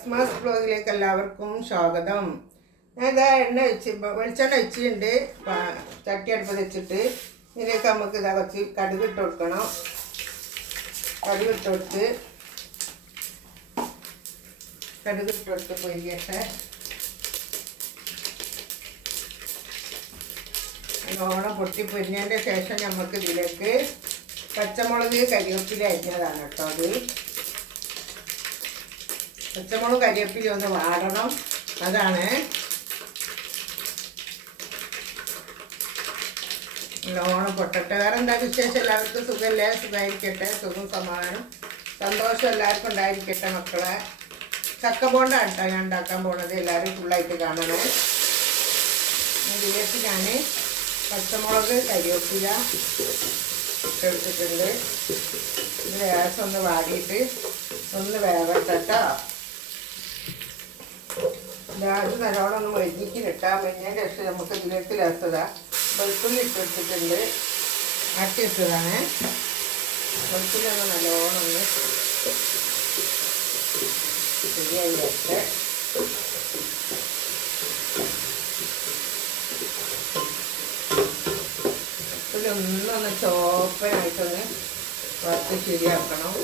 അസ്മാസ് ബ്ലോഗിലേക്ക് എല്ലാവർക്കും സ്വാഗതം. ഞാൻ ഇതാ വെളിച്ചെണ്ണ വെച്ചിട്ടുണ്ട്. ചട്ടി അടുപ്പ് വെച്ചിട്ട് ഇതിലേക്ക് നമുക്ക് ഇതാ കുറച്ച് കടുക് ഇട്ട് കൊടുക്കണം. കടുക് ഇട്ട് കൊടുത്ത് പൊരിക്കട്ടെ. നല്ലോണം പൊട്ടി പൊരിഞ്ഞതിൻ്റെ ശേഷം നമുക്ക് ഇതിലേക്ക് പച്ചമുളക് കരിവേപ്പില അരിഞ്ഞതാണ് കേട്ടോ. അത് പച്ചമുളക് കരിവേപ്പില ഒന്ന് വാടണം, അതാണ്. നല്ലോണം പൊട്ടട്ടെ. വേറെ എന്താ വിശേഷം? എല്ലാവർക്കും സുഖമല്ലേ? സുഖമായിരിക്കട്ടെ. സുഖം സമാധാനം സന്തോഷം എല്ലാവർക്കും ഉണ്ടായിരിക്കട്ടെ മക്കളെ. ചക്ക ബോണ്ടാണ് കേട്ടോ ഞാൻ ഉണ്ടാക്കാൻ പോണത്. എല്ലാവരും ഫുള്ളായിട്ട് കാണണേ. ഇതിലേക്ക് ഞാൻ പച്ചമുളക് കരിവേപ്പില ഇട്ടെടുത്തിട്ടുണ്ട്. ഇത് ഗ്യാസ് ഒന്ന് വാടിയിട്ട് ഒന്ന് വേവട്ടെ കേട്ടോ. അത് നല്ലോണം ഒന്ന് വൈകിക്കിട്ടാൽ കഴിഞ്ഞതിന് ശേഷം നമുക്ക് ഇതിലേക്ക് ലേസതാ വെളുത്തുള്ളി ഇട്ടെടുത്തിട്ടുണ്ട്. ആട്ടിയിട്ടതാണ്. വെളുത്തുള്ളി ഒന്ന് നല്ലോണം ഒന്ന് ശരിയായി വരട്ടെ. വെളുത്തുള്ളി ഒന്നൊന്ന് ചോപ്പനായിട്ടൊന്ന് വറുത്ത് ശരിയാക്കണം.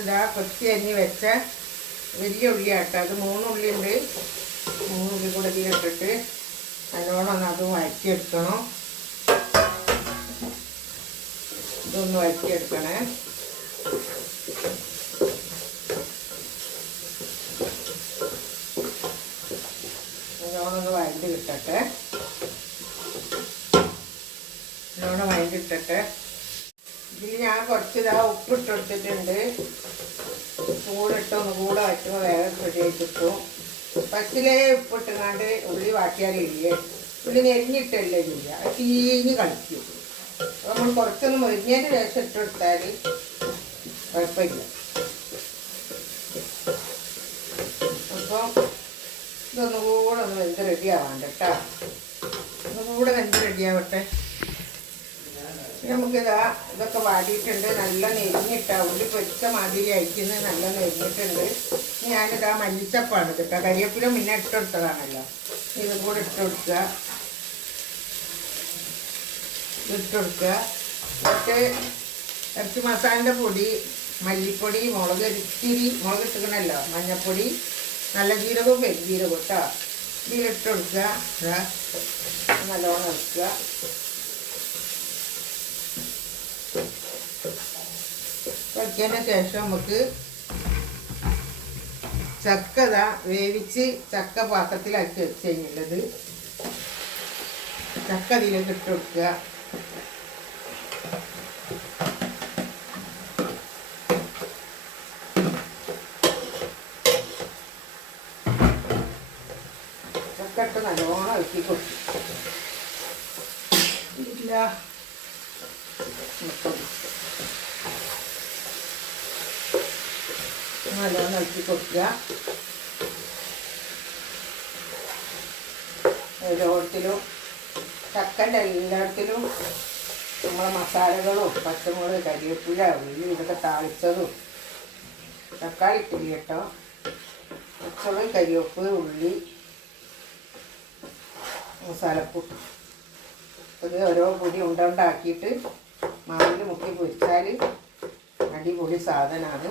ഇതാ കൊത്തി അരിഞ്ഞ് വെച്ച വലിയ ഉള്ളിയാട്ടോ. അത് 3 ഉള്ളി ഉണ്ട്. 3 ഉള്ളി കൂടെ ഇതിലിട്ടിട്ട് നല്ലോണം അത് വഴറ്റിയെടുക്കണം. ഇതൊന്ന് വഴറ്റിയെടുക്കണേ. നല്ലോണം ഒന്ന് വഴറ്റി കിട്ടട്ടെ. നല്ലോണം വഴറ്റിട്ടട്ടെ. ഇതിൽ ഞാൻ കുറച്ച് ഉപ്പിട്ട് കൊടുത്തിട്ടുണ്ട്. ചൂടിട്ടൊന്ന് കൂടെ വറ്റുമ്പോൾ വേഗം റെഡിയായി കിട്ടും. പച്ചിലേ ഉപ്പിട്ടുങ്ങാണ്ട് ഉള്ളി വാട്ടിയാലില്ലേ, ഉള്ളി നെരിഞ്ഞിട്ടല്ലേ ഇല്ല, ചീഞ്ഞ് കളിക്കും. അപ്പോൾ നമ്മൾ കുറച്ചൊന്ന് മൊരിഞ്ഞതിന് ശേഷം ഇട്ടെടുത്താൽ കുഴപ്പമില്ല. അപ്പോൾ ഇതൊന്നും കൂടെ ഒന്ന് വെന്ത് റെഡിയാവാണ്ട് കേട്ടോ. ഒന്നും കൂടെ വെന്ത് റെഡിയാവട്ടെ. നമുക്കിതാ ഇതൊക്കെ വാടിയിട്ടുണ്ട്. നല്ല നെരിഞ്ഞിട്ടാ ഉള്ളി പൊരിച്ച മാതിരി അയക്കുന്നത്. നല്ല നെരിഞ്ഞിട്ടുണ്ട്. ഞാനിതാ മല്ലിച്ചപ്പാണ് കേട്ടോ. കരിവേപ്പില മുന്നേ ഇട്ടെടുത്തതാണല്ലോ. ഇതും കൂടെ ഇട്ടെടുക്കുക. എന്നിട്ട് ഇറച്ചി മസാലൻ്റെ പൊടി, മല്ലിപ്പൊടി, മുളക് ഇത്തിരി മുളക് ഇട്ടിക്കണല്ലോ, മഞ്ഞൾപ്പൊടി, നല്ല ജീരകവും പെരുംജീരകവും കേട്ടോ. ഇതിലിട്ട് കൊടുക്കുക. നല്ലോണം ഇറക്കുക. വയ്ക്കതിന് ശേഷം നമുക്ക് ചക്ക വേവിച്ച് ചക്ക പാത്രത്തിലാക്കി വെച്ച് കഴിഞ്ഞുള്ളത് ചക്ക ഇതിലേക്ക് ഇട്ട് കൊടുക്കുക. ചക്ക ഇട്ട് നല്ലോണം ഇളക്കി കൊടുക്കും. ഇല്ല നല്ലോണം ഇളക്കി കൊടുക്കുക. ഓരോരുത്തരും ചക്കൻ്റെ എല്ലായിടത്തിലും നമ്മളെ മസാലകളും പച്ചമുളക് കരിവേപ്പില ഉള്ളി ഇതൊക്കെ താളിച്ചതും തക്കാളി ഇട്ടില്ല കേട്ടോ. പച്ചമുളക് കരിവേപ്പ് ഉള്ളി മസാലപ്പൊടി ഇത് ഓരോ പൊടി ഉണ്ടാക്കിയിട്ട് മാവിൽ മുക്കി പൊരിച്ചാൽ അടിപൊളി സാധനമാണ്.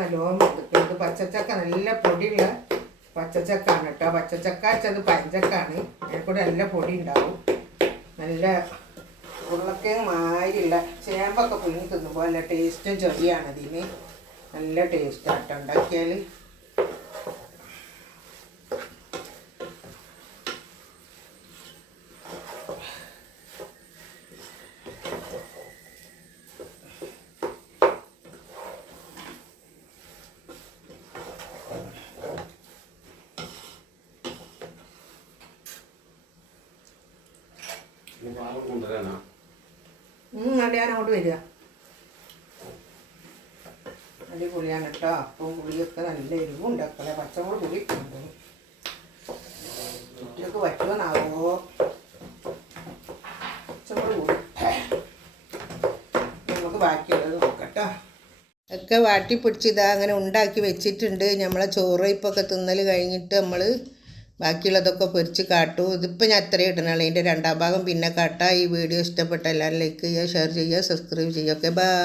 നല്ലോണം ഇത് പച്ചച്ചക്ക നല്ല പൊടിയുള്ള പച്ചച്ചക്കാണ് കേട്ടോ. പച്ചച്ചക്ക വെച്ചത് പഞ്ചക്കാണ്. അതിൽക്കൂടെ നല്ല പൊടി ഉണ്ടാവും. നല്ല ഉരുളക്കിഴങ്ങ് മാതിരിയുള്ള ചേമ്പൊക്കെ പുഴുങ്ങി തിന്നുമ്പോൾ നല്ല ടേസ്റ്റും ചെറിയാണ് ഇതിന്. നല്ല ടേസ്റ്റാട്ടോ ഉണ്ടാക്കിയാൽ. ഞാൻ അങ്ങോട്ട് വരിക. അടിപൊളിയാണ് കേട്ടോ. അപ്പവും പുളിയൊക്കെ നല്ല എരിവും ഉണ്ടാക്കണേ. പച്ചമുളക് പുളി ഉണ്ട്. കുട്ടികൾക്ക് പറ്റുമെന്നാവോ? കുറച്ചും കൂടി നമുക്ക് ബാക്കിയുള്ളത് നോക്കട്ടോ. ഒക്കെ വാട്ടി പിടിച്ചിതാ അങ്ങനെ ഉണ്ടാക്കി വെച്ചിട്ടുണ്ട്. നമ്മളെ ചോറ് ഇപ്പൊക്കെ തിന്നൽ കഴിഞ്ഞിട്ട് നമ്മൾ ബാക്കിയുള്ളതൊക്കെ പൊരിച്ച് കാട്ടു. ഇതിപ്പോൾ ഞാൻ അത്രയും ഇടണുള്ളൂ. അതിൻ്റെ രണ്ടാം ഭാഗം പിന്നെ കാട്ടാം. ഈ വീഡിയോ ഇഷ്ടപ്പെട്ട എല്ലാവരും ലൈക്ക് ചെയ്യുക, ഷെയർ ചെയ്യുക, സബ്സ്ക്രൈബ് ചെയ്യുക. Okay, by.